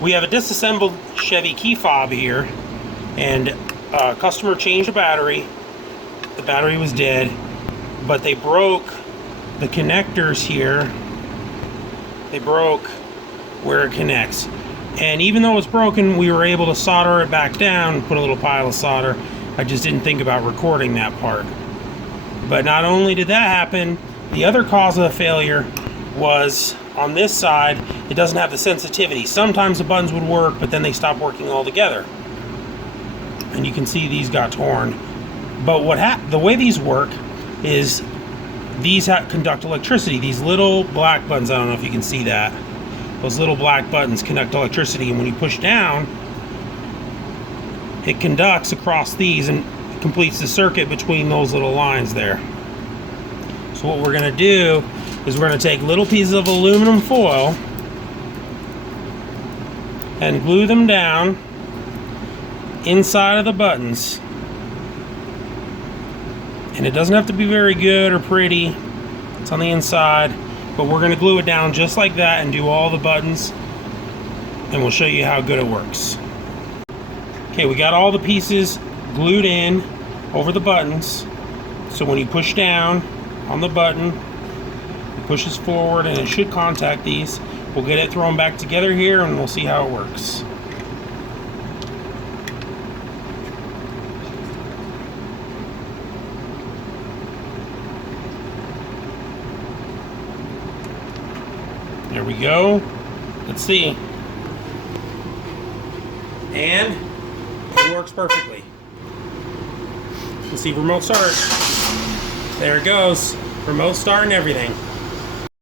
We have a disassembled Chevy key fob here, and customer changed the battery. The battery was dead, but they broke the connectors here. They broke where it connects. And even though it's broken, we were able to solder it back down, put a little pile of solder. I just didn't think about recording that part. But not only did that happen, the other cause of the failure was on this side, it doesn't have the sensitivity. Sometimes the buttons would work, but then they stop working altogether. And you can see these got torn. But the way these work is these conduct electricity. These little black buttons, I don't know if you can see that. Those little black buttons conduct electricity, and when you push down, it conducts across these and completes the circuit between those little lines there. So what we're going to do is we're going to take little pieces of aluminum foil and glue them down inside of the buttons. And it doesn't have to be very good or pretty. It's on the inside, but we're going to glue it down just like that and do all the buttons, and we'll show you how good it works. Okay, we got all the pieces glued in over the buttons, so when you push down on the button, it pushes forward and it should contact these. We'll get it thrown back together here and we'll see how it works. There we go. Let's see. And it works perfectly. Let's see remote start. There it goes. Remote start and everything.